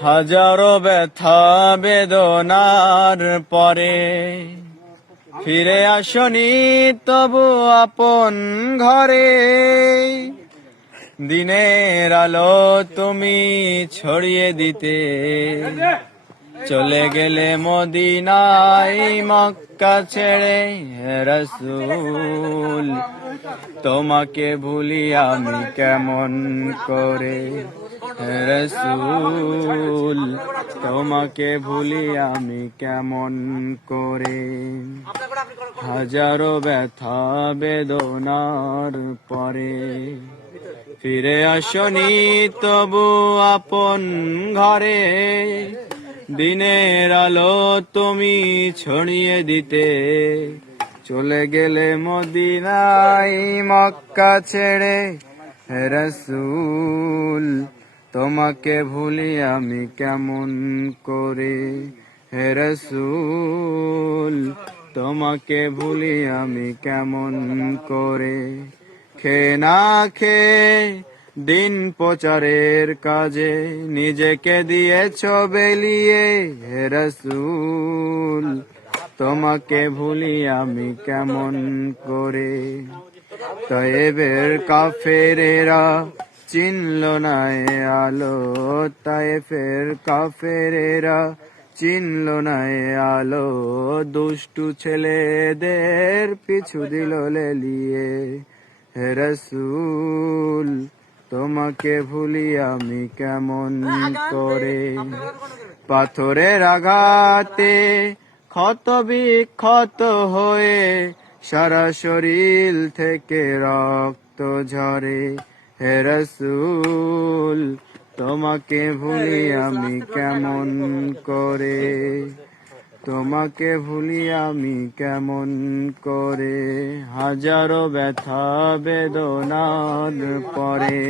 হাজারো ব্যথা বেদনার পরে ফিরে আসনি তবু আপন ঘরে। দিনের আলো তুমি ছড়িয়ে দিতে চলে গেলে মদিনায় মক্কা ছেড়ে। হে রাসূল তোমাকে ভুলি আমি কেমন করে। হে রাসূল তোমাকে ভুলি আমি কেমন করে। হাজারো ব্যথা বেদনার পরে ফিরে আসনি তবু আপন ঘরে। দিনের আলো তুমি ছড়িয়ে দিতে চলে গেলে মদিনায় মক্কা ছেড়ে। হে রাসূল তোমাকে ভুলি আমি কেমন করে। হে রাসূল তোমাকে ভুলি আমি কেমন করে। খেয়ে না খেয়ে দিন প্রচারের কাজে নিজেকে দিয়েছ বেলিয়ে। হে রাসূল তোমাকে ভুলি আমি কেমন করে। তায়েফের কাফেরেরা চিনল না এ আলো। তায়েফের কাফেরেরা চিনল না এ আলো। দুষ্টু ছেলেদের পিছু দিল লেলিয়ে। হে রাসূল তোমাকে ভুলি আমি কেমন করে। পাথরের আঘাতে ক্ষত বিক্ষত হয়ে সারা শরীর থেকে রক্ত ঝরে। হে রাসূল তোমাকে ভুলি আমি কেমন করে। তোমাকে ভুলি আমি কেমন করে। হাজারো ব্যথা বেদনার পরে।